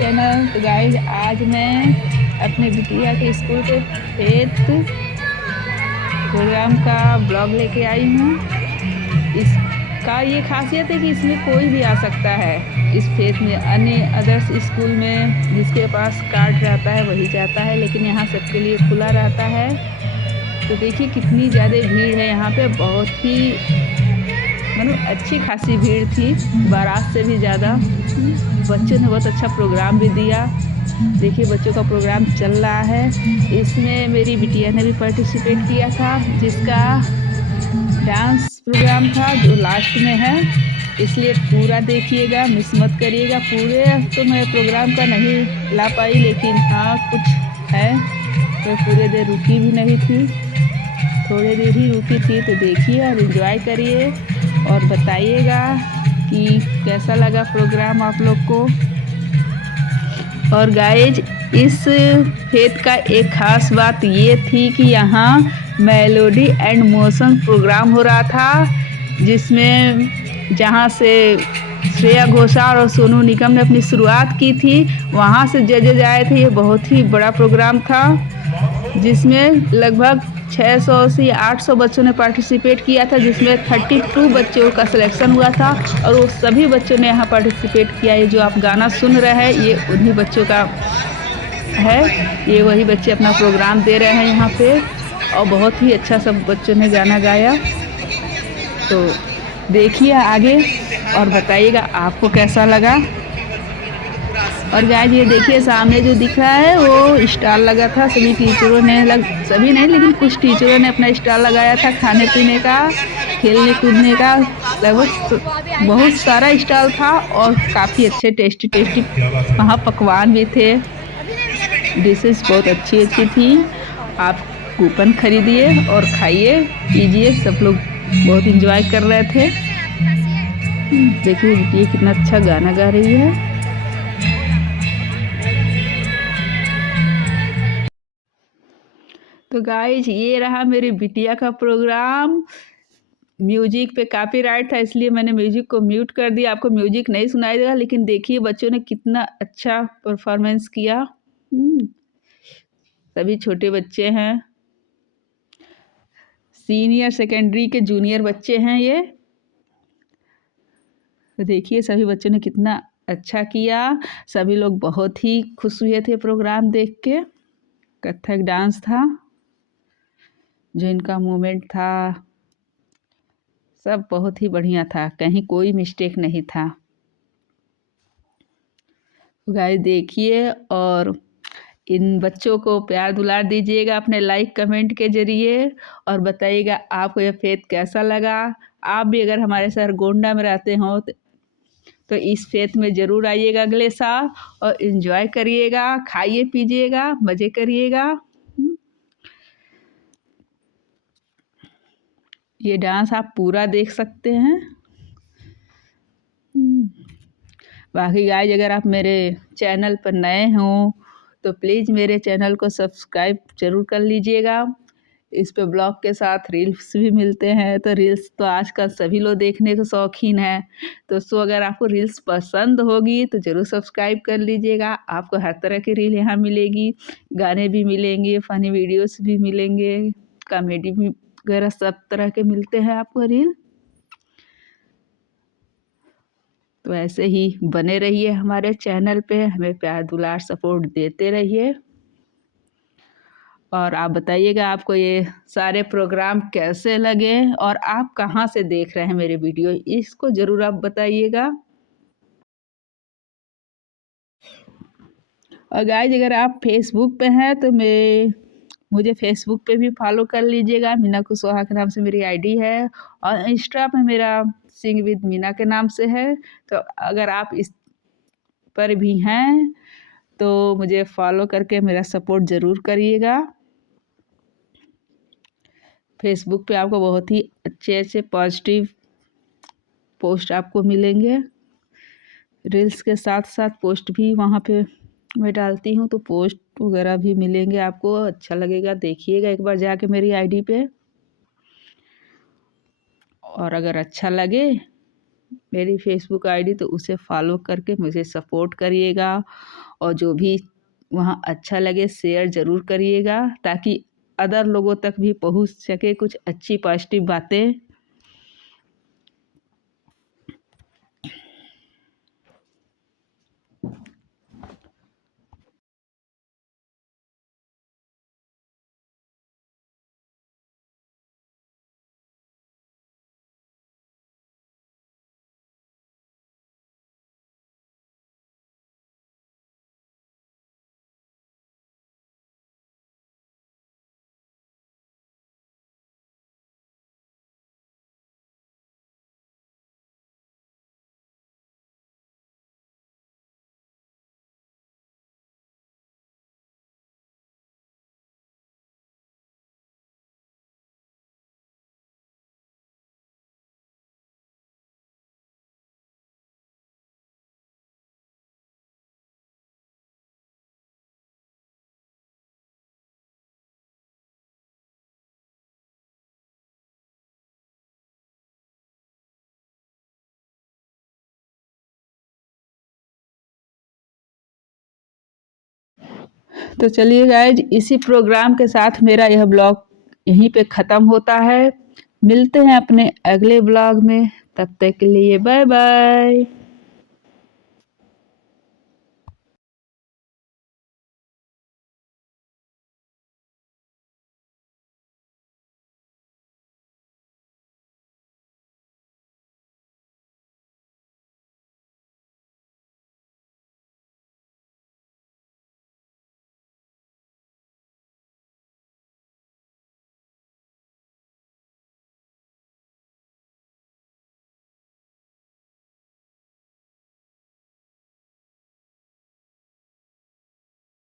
Channel. तो guys आज मैं अपने बिटिया के स्कूल के फेथ प्रोग्राम का ब्लॉग लेके आई हूँ। इसका ये खासियत है कि इसमें कोई भी आ सकता है। इस फेथ में अन्य अदर्स स्कूल में जिसके पास कार्ड रहता है वही जाता है, लेकिन यहाँ सबके लिए खुला रहता है। तो देखिए कितनी ज़्यादा भीड़ है यहाँ पे, बहुत ही अच्छी खासी भीड़ थी, बारात से भी ज़्यादा। बच्चों ने बहुत अच्छा प्रोग्राम भी दिया। देखिए बच्चों का प्रोग्राम चल रहा है। इसमें मेरी बिटिया ने भी पार्टिसिपेट किया था, जिसका डांस प्रोग्राम था जो लास्ट में है, इसलिए पूरा देखिएगा, मिस मत करिएगा। पूरे तो मैं प्रोग्राम का नहीं ला पाई, लेकिन हाँ कुछ है। मैं पूरे देर रुकी भी नहीं थी, थोड़ी देर ही रुकी थी। तो देखिए और एंजॉय करिए और बताइएगा कि कैसा लगा प्रोग्राम आप लोग को। और गाइज इस फेथ का एक खास बात ये थी कि यहाँ मेलोडी एंड मोशन प्रोग्राम हो रहा था, जिसमें जहाँ से श्रेया घोषाल और सोनू निगम ने अपनी शुरुआत की थी, वहाँ से जजेज आए थे। ये बहुत ही बड़ा प्रोग्राम था, जिसमें लगभग 600 से 800 बच्चों ने पार्टिसिपेट किया था, जिसमें 32 बच्चों का सिलेक्शन हुआ था। और वो सभी बच्चों ने यहाँ पार्टिसिपेट किया। ये जो आप गाना सुन रहे हैं ये उन्हीं बच्चों का है। ये वही बच्चे अपना प्रोग्राम दे रहे हैं यहाँ पे, और बहुत ही अच्छा सब बच्चों ने गाना गाया। तो देखिए आगे और बताइएगा आपको कैसा लगा। और गाइस ये देखिए सामने जो दिख रहा है वो स्टॉल लगा था। सभी टीचरों ने सभी नहीं, लेकिन कुछ टीचरों ने अपना स्टॉल लगाया था खाने पीने का, खेलने कूदने का। लगभग बहुत सारा स्टॉल था और काफ़ी अच्छे टेस्टी टेस्टी वहाँ पकवान भी थे। डिशेस बहुत अच्छी अच्छी थी। आप कूपन खरीदिए और खाइए पीजिए। सब लोग बहुत इंजॉय कर रहे थे। देखिए ये कितना अच्छा गाना गा रही है। तो गाइज ये रहा मेरी बिटिया का प्रोग्राम। म्यूजिक पे कॉपीराइट था, इसलिए मैंने म्यूजिक को म्यूट कर दिया। आपको म्यूजिक नहीं सुनाई देगा, लेकिन देखिए बच्चों ने कितना अच्छा परफॉर्मेंस किया। सभी छोटे बच्चे हैं, सीनियर सेकेंडरी के जूनियर बच्चे हैं ये। तो देखिए सभी बच्चों ने कितना अच्छा किया। सभी लोग बहुत ही खुश हुए थे प्रोग्राम देख के। कथक डांस था, जो इनका मूवमेंट था सब बहुत ही बढ़िया था, कहीं कोई मिस्टेक नहीं था। गाइस देखिए और इन बच्चों को प्यार दुलार दीजिएगा अपने लाइक कमेंट के जरिए, और बताइएगा आपको यह फेथ कैसा लगा। आप भी अगर हमारे शहर गोंडा में रहते हो तो इस फेथ में ज़रूर आइएगा अगले साल, और इन्जॉय करिएगा, खाइए पीजिएगा, मज़े करिएगा। ये डांस आप पूरा देख सकते हैं। बाकी गाइस अगर आप मेरे चैनल पर नए हों तो प्लीज़ मेरे चैनल को सब्सक्राइब ज़रूर कर लीजिएगा। इस पे ब्लॉग के साथ रील्स भी मिलते हैं, तो रील्स तो आजकल सभी लोग देखने के शौकीन हैं। तो अगर आपको रील्स पसंद होगी तो ज़रूर सब्सक्राइब कर लीजिएगा। आपको हर तरह की रील यहाँ मिलेगी, गाने भी मिलेंगे, फ़नी वीडियोस भी मिलेंगे, कॉमेडी भी वगैरह सब तरह के मिलते हैं आपको रील। तो ऐसे ही बने रहिए हमारे चैनल पे, हमें प्यार दुलार सपोर्ट देते रहिए। और आप बताइएगा आपको ये सारे प्रोग्राम कैसे लगे और आप कहाँ से देख रहे हैं मेरे वीडियो, इसको ज़रूर आप बताइएगा। और गाइज अगर आप फेसबुक पे हैं तो मुझे फेसबुक पे भी फॉलो कर लीजिएगा। मीना कुशवाहा के नाम से मेरी आईडी है, और इंस्टा पे मेरा सिंग विद मीना के नाम से है। तो अगर आप इस पर भी हैं तो मुझे फॉलो करके मेरा सपोर्ट ज़रूर करिएगा। फेसबुक पे आपको बहुत ही अच्छे अच्छे पॉजिटिव पोस्ट आपको मिलेंगे। रील्स के साथ साथ पोस्ट भी वहाँ पे मैं डालती हूँ, तो पोस्ट वगैरह भी मिलेंगे आपको। अच्छा लगेगा, देखिएगा एक बार जाके मेरी आईडी पे। और अगर अच्छा लगे मेरी फेसबुक आईडी, तो उसे फॉलो करके मुझे सपोर्ट करिएगा और जो भी वहाँ अच्छा लगे शेयर ज़रूर करिएगा, ताकि अदर लोगों तक भी पहुँच सके कुछ अच्छी पॉजिटिव बातें। तो चलिए गाइज, इसी प्रोग्राम के साथ मेरा यह ब्लॉग यहीं पे ख़त्म होता है। मिलते हैं अपने अगले ब्लॉग में, तब तक के लिए बाय बाय।